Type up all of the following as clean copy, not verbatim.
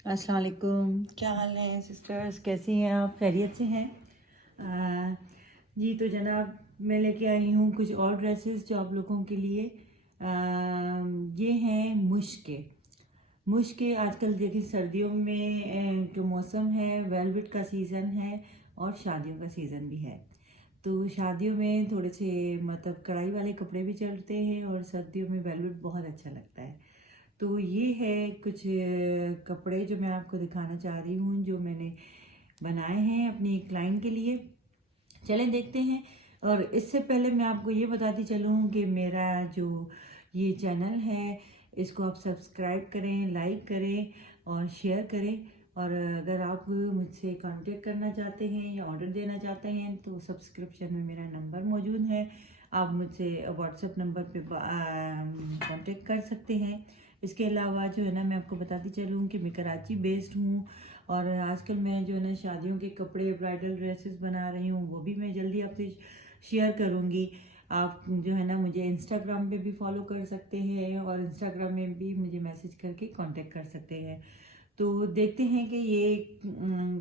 अस्सलाम वालेकुम। क्या हाल है सिस्टर्स, कैसी हैं आप? खैरियत से हैं? जी तो जनाब, मैं लेके आई हूँ कुछ और ड्रेसेस जो आप लोगों के लिए। ये हैं मुश्क के आजकल देखिए सर्दियों में जो मौसम है, वेलवेट का सीज़न है और शादियों का सीज़न भी है। तो शादियों में थोड़े से मतलब कढ़ाई वाले कपड़े भी चलते हैं और सर्दियों में वेलवेट बहुत अच्छा लगता है। तो ये है कुछ कपड़े जो मैं आपको दिखाना चाह रही हूँ, जो मैंने बनाए हैं अपनी क्लाइंट के लिए। चलें देखते हैं। और इससे पहले मैं आपको ये बताती चलूँ कि मेरा जो ये चैनल है, इसको आप सब्सक्राइब करें, लाइक करें और शेयर करें। और अगर आप मुझसे कांटेक्ट करना चाहते हैं या ऑर्डर देना चाहते हैं तो सब्सक्रिप्शन में मेरा नंबर मौजूद है, आप मुझसे व्हाट्सएप नंबर पे कांटेक्ट कर सकते हैं। इसके अलावा जो है ना, मैं आपको बताती चलूँ कि मैं कराची बेस्ड हूँ और आजकल मैं जो है ना शादियों के कपड़े, ब्राइडल ड्रेसेस बना रही हूँ, वो भी मैं जल्दी आपसे शेयर करूँगी। आप जो है ना मुझे इंस्टाग्राम पे भी फॉलो कर सकते हैं और इंस्टाग्राम में भी मुझे मैसेज करके कांटेक्ट कर सकते हैं। तो देखते हैं कि ये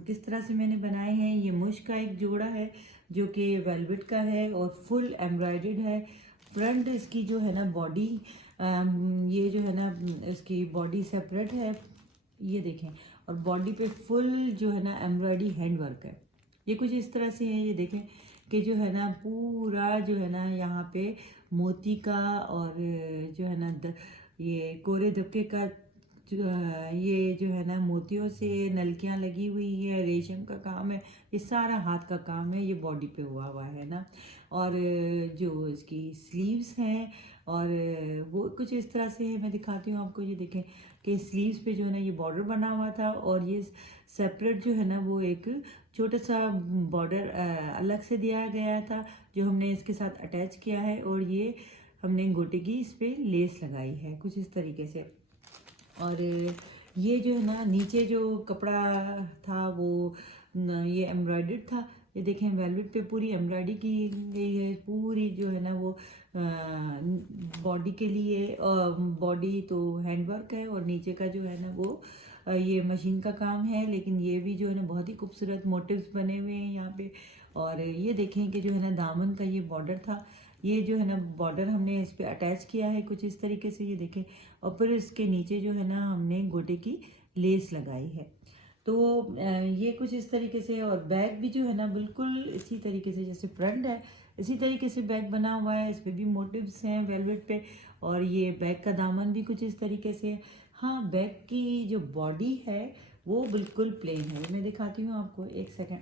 किस तरह से मैंने बनाए हैं। ये मुश्क का एक जोड़ा है जो कि वेलवेट का है और फुल एम्ब्रॉयडर्ड है। फ्रंट इसकी जो है ना बॉडी, ये जो है ना इसकी बॉडी सेपरेट है, ये देखें। और बॉडी पे फुल जो है ना एम्ब्रॉयडरी हैंड वर्क है। ये कुछ इस तरह से है, ये देखें कि जो है ना पूरा जो है ना यहाँ पे मोती का और जो है ना ये कोरे दबके का ये जो है ना मोतियों से नलकियाँ लगी हुई है, रेशम का काम है, ये सारा हाथ का काम है, ये बॉडी पे हुआ हुआ है ना। और जो इसकी स्लीव्स हैं और वो कुछ इस तरह से है, मैं दिखाती हूँ आपको। ये देखें कि स्लीव्स पे जो है ना ये बॉर्डर बना हुआ था और ये सेपरेट जो है ना वो एक छोटा सा बॉर्डर अलग से दिया गया था जो हमने इसके साथ अटैच किया है। और ये हमने गोटे की इस पे लेस लगाई है कुछ इस तरीके से। और ये जो है ना नीचे जो कपड़ा था वो ये एम्ब्रॉयडर्ड था। ये देखें वेलवेट पे पूरी एम्ब्रॉयडरी की गई है, पूरी जो है ना वो बॉडी के लिए। बॉडी तो हैंडवर्क है और नीचे का जो है ना वो ये मशीन का काम है, लेकिन ये भी जो है ना बहुत ही खूबसूरत मोटिव्स बने हुए हैं यहाँ पे। और ये देखें कि जो है ना दामन का ये बॉर्डर था, ये जो है ना बॉर्डर हमने इस पे अटैच किया है कुछ इस तरीके से, ये देखें। और फिर इसके नीचे जो है ना हमने गोटे की लेस लगाई है। तो ये कुछ इस तरीके से। और बैग भी जो है ना बिल्कुल इसी तरीके से, जैसे फ्रंट है इसी तरीके से बैग बना हुआ है। इस पे भी मोटिव्स हैं वेलवेट पे। और ये बैग का दामन भी कुछ इस तरीके से है। हाँ, बैग की जो बॉडी है वो बिल्कुल प्लेन है, मैं दिखाती हूँ आपको, एक सेकेंड।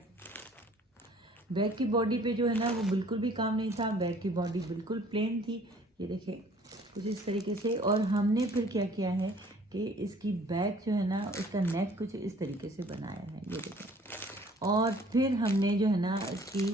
बैग की बॉडी पे जो है ना वो बिल्कुल भी काम नहीं था, बैग की बॉडी बिल्कुल प्लेन थी। ये देखिए कुछ इस तरीके से। और हमने फिर क्या किया है कि इसकी बैक जो है ना उसका नेक कुछ इस तरीके से बनाया है, ये देखें। और फिर हमने जो है ना इसकी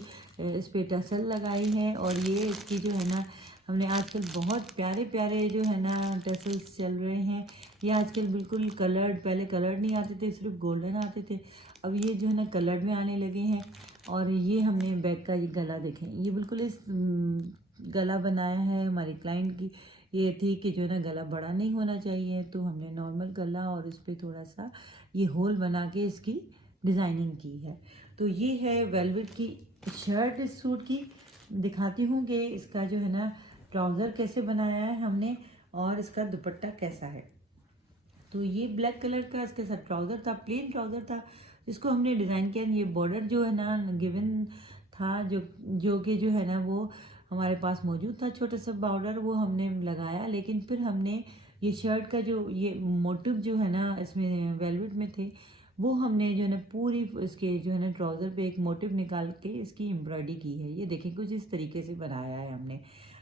इस पे टसल लगाई है। और ये इसकी जो है ना हमने आजकल बहुत प्यारे प्यारे जो है ना टसल्स चल रहे हैं। ये आजकल बिल्कुल कलर्ड, पहले कलर्ड नहीं आते थे, सिर्फ गोल्डन आते थे, अब ये जो है ना कलर्ड में आने लगे हैं। और ये हमने बैग का ये गला देखें, ये बिल्कुल इस गला बनाया है हमारी क्लाइंट की। ये थी कि जो है ना गला बड़ा नहीं होना चाहिए, तो हमने नॉर्मल गला और इस पर थोड़ा सा ये होल बना के इसकी डिज़ाइनिंग की है। तो ये है वेलवेट की शर्ट इस सूट की। दिखाती हूँ कि इसका जो है ना ट्राउज़र कैसे बनाया है हमने और इसका दुपट्टा कैसा है। तो ये ब्लैक कलर का इसके साथ ट्राउज़र था, प्लेन ट्राउज़र था, जिसको हमने डिज़ाइन किया। ये बॉर्डर जो है ना गिवन था, जो कि जो है ना वो हमारे पास मौजूद था, छोटा सा बॉर्डर, वो हमने लगाया। लेकिन फिर हमने ये शर्ट का जो ये मोटिव जो है ना इसमें वेलवेट में थे, वो हमने जो है ना पूरी इसके जो है ना ट्राउज़र पे एक मोटिव निकाल के इसकी एम्ब्रॉयडरी की है। ये देखें कुछ इस तरीके से बनाया है हमने।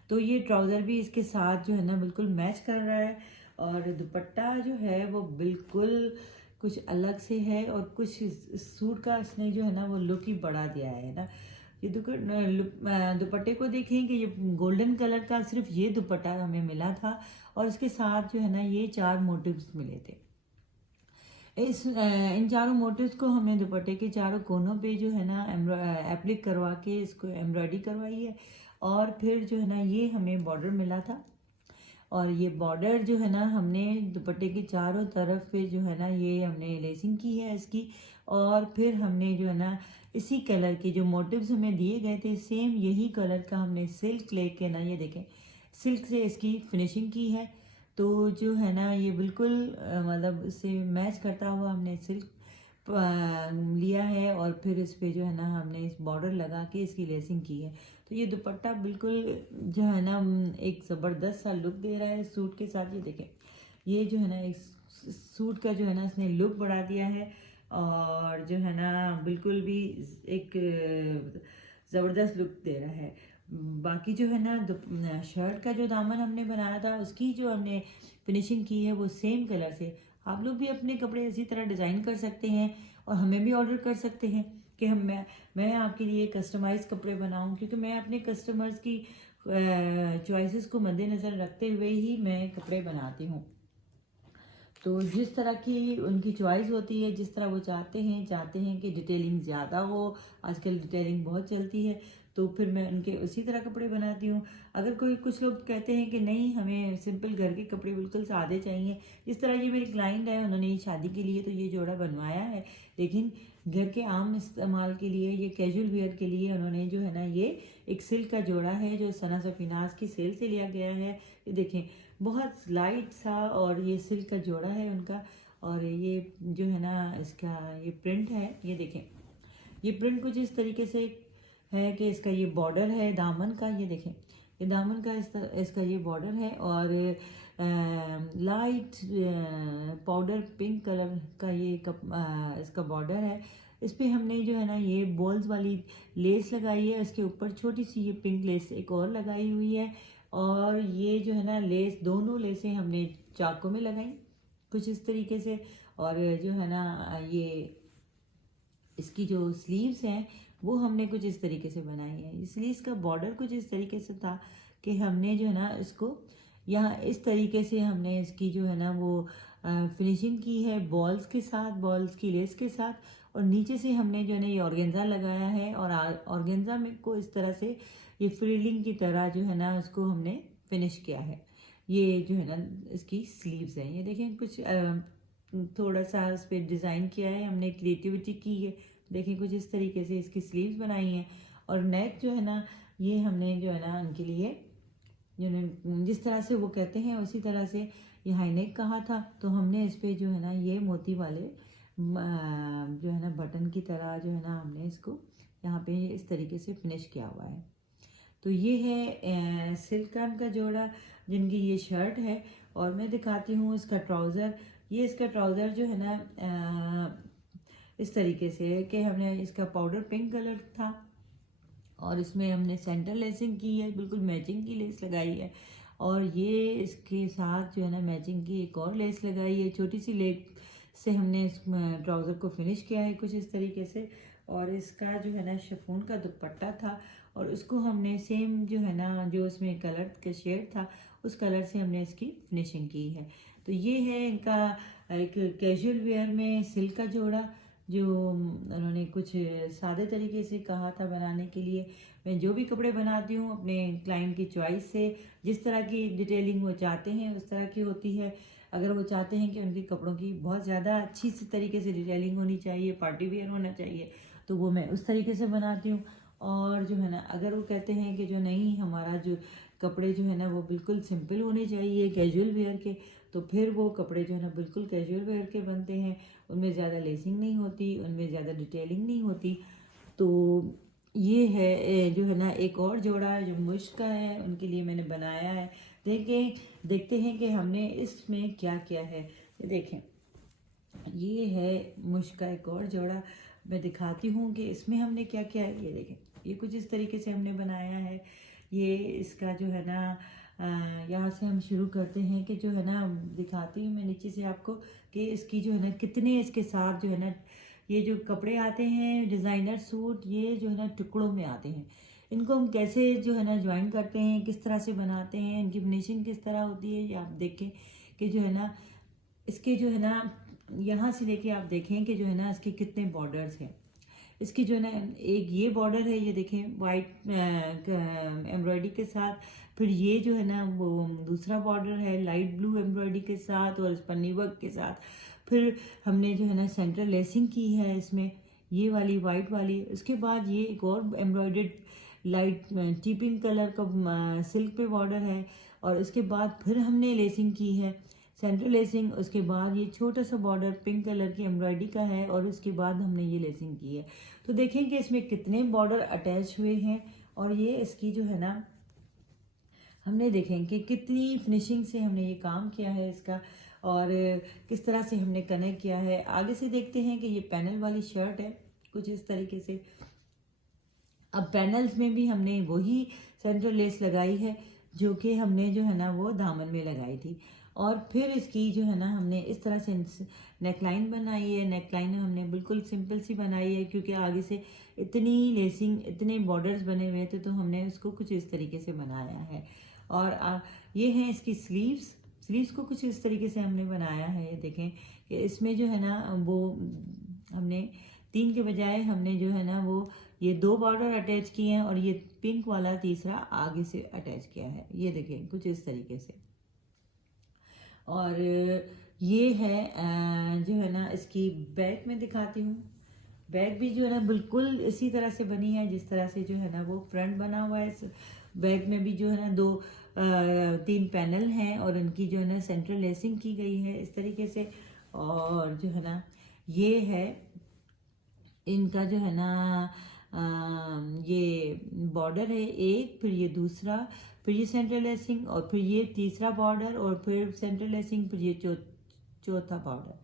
तो ये ट्राउज़र भी इसके साथ जो है ना बिल्कुल मैच कर रहा है। और दुपट्टा जो है वो बिल्कुल कुछ अलग से है और कुछ इस सूट का इसने जो है ना वो लुक ही बढ़ा दिया है ना। ये दुपट्टे को देखें कि ये गोल्डन कलर का सिर्फ ये दुपट्टा हमें मिला था और इसके साथ जो है ना ये 4 मोटिव्स मिले थे। इन चारों मोटिव्स को हमने दुपट्टे के चारों कोनों पे जो है ना एप्लिक करवा के इसको एम्ब्रॉयडरी करवाई है। और फिर जो है ना ये हमें बॉर्डर मिला था और ये बॉर्डर जो है ना हमने दुपट्टे के चारों तरफ पे जो है ना ये हमने लेसिंग की है इसकी। और फिर हमने जो है ना इसी कलर के जो मोटिव्स हमें दिए गए थे सेम यही कलर का हमने सिल्क लेके ना ये देखें सिल्क से इसकी फिनिशिंग की है। तो जो है ना ये बिल्कुल मतलब इससे मैच करता हुआ हमने सिल्क लिया है और फिर इस पे जो है ना हमने इस बॉर्डर लगा के इसकी लेसिंग की है। तो ये दुपट्टा बिल्कुल जो है ना एक ज़बरदस्त सा लुक दे रहा है सूट के साथ। ये देखें ये जो है ना एक सूट का जो है ना इसने लुक बढ़ा दिया है और जो है ना बिल्कुल भी एक ज़बरदस्त लुक दे रहा है। बाकी जो है ना शर्ट का जो दामन हमने बनाया था उसकी जो हमने फिनिशिंग की है वो सेम कलर से आप लोग भी अपने कपड़े इसी तरह डिज़ाइन कर सकते हैं और हमें भी ऑर्डर कर सकते हैं कि मैं आपके लिए कस्टमाइज़ कपड़े बनाऊं, क्योंकि मैं अपने कस्टमर्स की चॉइसेस को मद्देनज़र रखते हुए ही मैं कपड़े बनाती हूँ। तो जिस तरह की उनकी चॉइस होती है, जिस तरह वो चाहते हैं कि डिटेलिंग ज़्यादा हो, आजकल डिटेलिंग बहुत चलती है, तो फिर मैं उनके उसी तरह कपड़े बनाती हूँ। अगर कुछ लोग कहते हैं कि नहीं हमें सिंपल घर के कपड़े बिल्कुल सादे चाहिए, जिस तरह ये मेरी क्लाइंट है उन्होंने शादी के लिए तो ये जोड़ा बनवाया है, लेकिन घर के आम इस्तेमाल के लिए ये कैजुअल वेयर के लिए उन्होंने जो है ना ये एक सिल्क का जोड़ा है जो सना सफीनाज की सेल से लिया गया है। ये देखें बहुत लाइट सा और ये सिल्क का जोड़ा है उनका। और ये जो है ना इसका ये प्रिंट है, ये देखें ये प्रिंट कुछ इस तरीके से है कि इसका ये बॉर्डर है दामन का। ये देखें ये दामन का इसका ये बॉर्डर है और लाइट पाउडर पिंक कलर का ये इसका बॉर्डर है। इस पे हमने जो है ना ये बॉल्स वाली लेस लगाई है, इसके ऊपर छोटी सी ये पिंक लेस एक और लगाई हुई है। और ये जो है ना लेस दोनों लेसें हमने चाकू में लगाई कुछ इस तरीके से। और जो है ना ये इसकी जो स्लीव्स हैं वो हमने कुछ इस तरीके से बनाई है। स्लीव्स का बॉर्डर कुछ इस तरीके से था कि हमने जो है ना इसको यहाँ इस तरीके से हमने इसकी जो है ना वो फिनिशिंग की है बॉल्स के साथ, बॉल्स की लेस के साथ। और नीचे से हमने जो है ना ये ऑर्गेन्जा लगाया है और ऑर्गेन्जा में को इस तरह से ये फ्रिलिंग की तरह जो है ना उसको हमने फिनिश किया है। ये जो है ना इसकी स्लीव्स हैं, ये देखें कुछ थोड़ा सा इस पर डिज़ाइन किया है हमने, क्रिएटिविटी की है। देखें कुछ इस तरीके से इसकी स्लीव्स बनाई हैं। और नेक जो है ना ये हमने जो है ना उनके लिए जिस तरह से वो कहते हैं उसी तरह से ये हाई नेक कहा था, तो हमने इस पर जो है ना ये मोती वाले जो है ना बटन की तरह जो है ना हमने इसको यहाँ पे इस तरीके से फिनिश किया हुआ है। तो ये है सिल्क का जोड़ा जिनकी ये शर्ट है। और मैं दिखाती हूँ इसका ट्राउज़र। ये इसका ट्राउज़र जो है ना इस तरीके से कि हमने इसका पाउडर पिंक कलर था और इसमें हमने सेंटर लेसिंग की है, बिल्कुल मैचिंग की लेस लगाई है। और ये इसके साथ जो है ना मैचिंग की एक और लेस लगाई है, छोटी सी लेस से हमने इस ट्राउज़र को फिनिश किया है कुछ इस तरीके से। और इसका जो है ना शिफॉन का दुपट्टा था और उसको हमने सेम जो है ना जो इसमें कलर का शेड था उस कलर से हमने इसकी फिनिशिंग की है। तो ये है इनका एक कैजुअल वेयर में सिल्क का जोड़ा जो उन्होंने कुछ सादे तरीके से कहा था बनाने के लिए। मैं जो भी कपड़े बनाती हूँ अपने क्लाइंट की चॉइस से जिस तरह की डिटेलिंग वो चाहते हैं उस तरह की होती है। अगर वो चाहते हैं कि उनके कपड़ों की बहुत ज़्यादा अच्छी सी तरीके से डिटेलिंग होनी चाहिए, पार्टी वेयर होना चाहिए, तो वो मैं उस तरीके से बनाती हूँ। और जो है ना अगर वो कहते हैं कि जो नहीं हमारा जो कपड़े जो है ना वो बिल्कुल सिंपल होने चाहिए कैजुअल वेयर के, तो फिर वो कपड़े जो है ना बिल्कुल कैजुअल वेयर के बनते हैं। उनमें ज़्यादा लेसिंग नहीं होती, उनमें ज़्यादा डिटेलिंग नहीं होती। तो ये है जो है ना एक और जोड़ा जो मुश्क का है उनके लिए मैंने बनाया है। देखते हैं कि हमने इसमें क्या क्या है। ये देखें ये है मुश्क का एक और जोड़ा, मैं दिखाती हूँ कि इसमें हमने क्या क्या है। ये देखें ये कुछ इस तरीके से हमने बनाया है। ये इसका जो है ना यहाँ से हम शुरू करते हैं कि जो है ना दिखाती हूँ मैं नीचे से आपको कि इसकी जो है ना कितने इसके साथ जो है ना ये जो कपड़े आते हैं डिज़ाइनर सूट ये जो है ना टुकड़ों में आते हैं। इनको हम कैसे जो है ना ज्वाइन करते हैं, किस तरह से बनाते हैं, इनकी फिनिशिंग किस तरह होती है, ये आप देखें कि जो है ना इसके जो है ना यहाँ से लेके आप देखें कि जो है ना इसके कितने बॉर्डर्स हैं। इसकी जो है ना एक ये बॉर्डर है, ये देखें वाइट एम्ब्रॉयडरी के साथ, फिर ये जो है ना वो दूसरा बॉर्डर है लाइट ब्लू एम्ब्रॉयडरी के साथ और पन्नी वर्क के साथ। फिर हमने जो है ना सेंट्रल लेसिंग की है इसमें, ये वाली वाइट वाली। उसके बाद ये एक और embroidered light T pink colour का सिल्क पे बॉर्डर है, और उसके बाद फिर हमने लेसिंग की है सेंट्रल लेसिंग। उसके बाद ये छोटा सा बॉर्डर पिंक कलर की एम्ब्रॉयडरी का है, और उसके बाद हमने ये लेसिंग की है। तो देखें कि इसमें कितने बॉर्डर अटैच हुए हैं, और ये इसकी जो है ना हमने देखें कि कितनी फिनिशिंग से हमने ये काम किया है इसका, और किस तरह से हमने कनेक्ट किया है। आगे से देखते हैं कि ये पैनल वाली शर्ट है कुछ इस तरीके से। अब पैनल्स में भी हमने वही सेंट्रल लेस लगाई है जो कि हमने जो है ना वो दामन में लगाई थी, और फिर इसकी जो है ना हमने इस तरह से नेकलाइन बनाई है। नेकलाइन हमने बिल्कुल सिंपल सी बनाई है, क्योंकि आगे से इतनी लेसिंग इतने बॉर्डर्स बने हुए थे, तो हमने उसको कुछ इस तरीके से बनाया है। और ये हैं इसकी स्लीव्स। स्लीव्स को कुछ इस तरीके से हमने बनाया है। ये देखें कि इसमें जो है ना वो हमने 3 के बजाय हमने जो है ना वो ये 2 बॉर्डर अटैच किए हैं, और ये पिंक वाला तीसरा आगे से अटैच किया है। ये देखें कुछ इस तरीके से। और ये है जो है ना इसकी बैक में दिखाती हूँ। बैग भी जो है ना बिल्कुल इसी तरह से बनी है जिस तरह से जो है ना वो फ्रंट बना हुआ है। इस बैग में भी जो है ना 3 पैनल हैं, और उनकी जो है ना सेंट्रल लेसिंग की गई है इस तरीके से। और जो है ना ये है इनका जो है ना ये बॉर्डर है एक, फिर ये दूसरा, फिर ये सेंट्रल लेसिंग, और फिर ये तीसरा बॉर्डर, और फिर सेंट्रल लेसिंग, फिर ये चौथा बॉर्डर।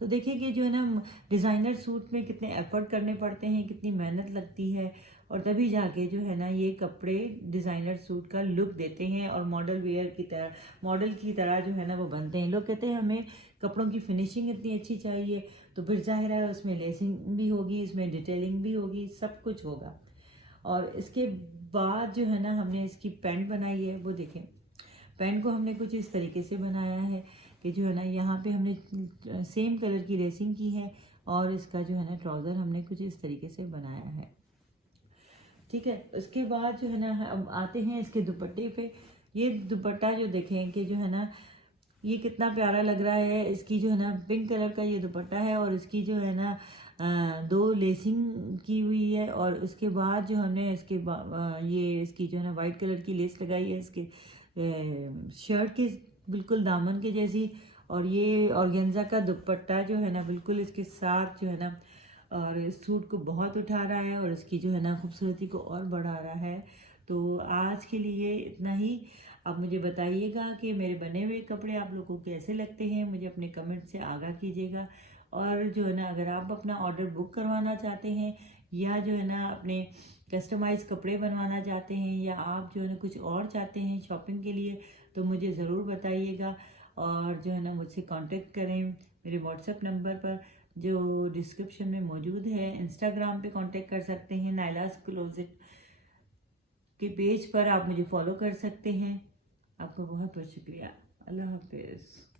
तो देखिए कि जो है ना डिज़ाइनर सूट में कितने एफर्ट करने पड़ते हैं, कितनी मेहनत लगती है, और तभी जाके जो है ना ये कपड़े डिज़ाइनर सूट का लुक देते हैं, और मॉडल की तरह जो है ना वो बनते हैं। लोग कहते हैं हमें कपड़ों की फिनिशिंग इतनी अच्छी चाहिए, तो फिर जाहिर है उसमें लेसिंग भी होगी, इसमें डिटेलिंग भी होगी, सब कुछ होगा। और इसके बाद जो है ना हमने इसकी पैंट बनाई है, वो देखें पैंट को हमने कुछ इस तरीके से बनाया है कि जो है ना यहाँ पे हमने सेम कलर की लेसिंग की है, और इसका जो है ना ट्राउज़र हमने कुछ इस तरीके से बनाया है। ठीक है, उसके बाद जो है ना हम आते हैं इसके दुपट्टे पे। ये दुपट्टा जो देखें कि जो है ना ये कितना प्यारा लग रहा है। इसकी जो है ना पिंक कलर का ये दुपट्टा है, और इसकी जो है ना 2 लेसिंग की हुई है, और उसके बाद जो हमने इसके ये इसकी जो है ना वाइट कलर की लेस लगाई है इसके शर्ट के बिल्कुल दामन के जैसी। और ये ऑर्गेन्जा का दुपट्टा जो है ना बिल्कुल इसके साथ जो है ना, और इस सूट को बहुत उठा रहा है, और इसकी जो है ना खूबसूरती को और बढ़ा रहा है। तो आज के लिए इतना ही। आप मुझे बताइएगा कि मेरे बने हुए कपड़े आप लोगों को कैसे लगते हैं, मुझे अपने कमेंट से आगाह कीजिएगा। और जो है ना अगर आप अपना ऑर्डर बुक करवाना चाहते हैं, या जो है ना अपने कस्टमाइज़ कपड़े बनवाना चाहते हैं, या आप जो है ना कुछ और चाहते हैं शॉपिंग के लिए, तो मुझे ज़रूर बताइएगा। और जो है ना मुझसे कांटेक्ट करें मेरे व्हाट्सएप नंबर पर जो डिस्क्रिप्शन में मौजूद है। इंस्टाग्राम पे कांटेक्ट कर सकते हैं, नाइलास क्लोजेट के पेज पर आप मुझे फॉलो कर सकते हैं। आपका बहुत बहुत शुक्रिया। अल्लाह हाफिज़।